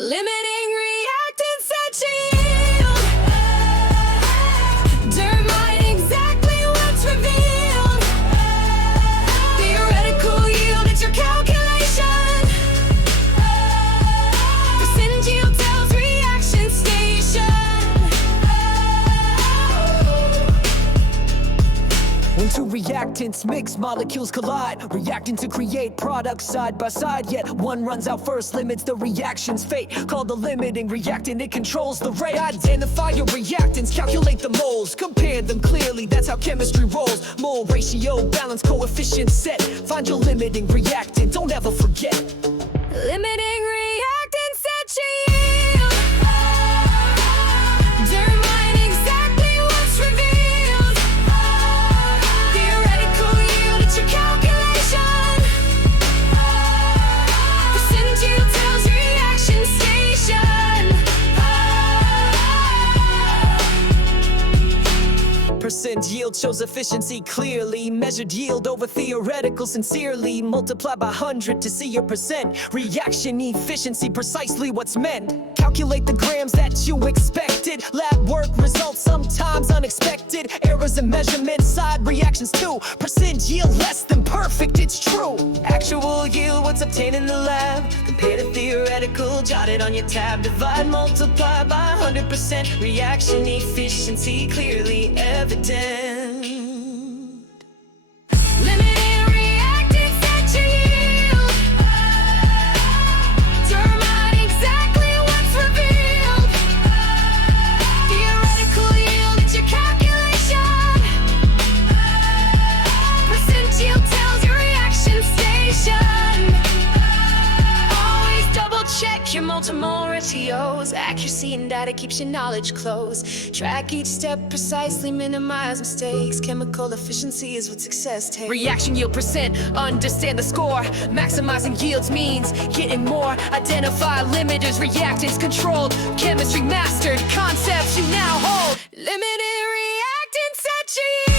Limiting reactants at yield. Determine exactly what's revealed. Theoretical yield, it's your calculation. Percent yield tells reaction station. When two reactants mix, molecules collide, reacting to create products side by side. Yet one runs out first, limits the reaction's fate. Called the limiting reactant, it controls the rate. Identify your reactants, calculate the moles, compare them clearly, that's how chemistry rolls. Mole ratio, balance, coefficient set. Find your limiting reactant, don't ever forget. Limiting reactants at yield. Determine exactly what's revealed. Theoretical yield, it's your calculation. Percent yield tells reaction station. Percent yield shows efficiency clearly. Measured yield over theoretical sincerely. Multiply by 100 to see your percent. Reaction efficiency, precisely what's meant. Calculate the grams that you expected. Lab work results sometimes unexpected. Errors in measurement, side reactions too. Percent yield less than perfect, it's true. Actual yield, what's obtained in the lab. Compare to theoretical, jot it on your tab. Divide, multiply by 100%. Reaction efficiency clearly evident. Limiting reactants at yield. Determine exactly what's revealed. Theoretical yield, it's your calculation. Percent yield tells your reaction station. Always double check your multimole ratios. Accuracy in data keeps your knowledge close. Track each step precisely, minimize mistakes. Chemical efficiency is what success takes. Reaction yield percent, understand the score. Maximizing yields means getting more. Identify limiters, reactants controlled. Chemistry mastered, concepts you now hold. Limited reactants at yield.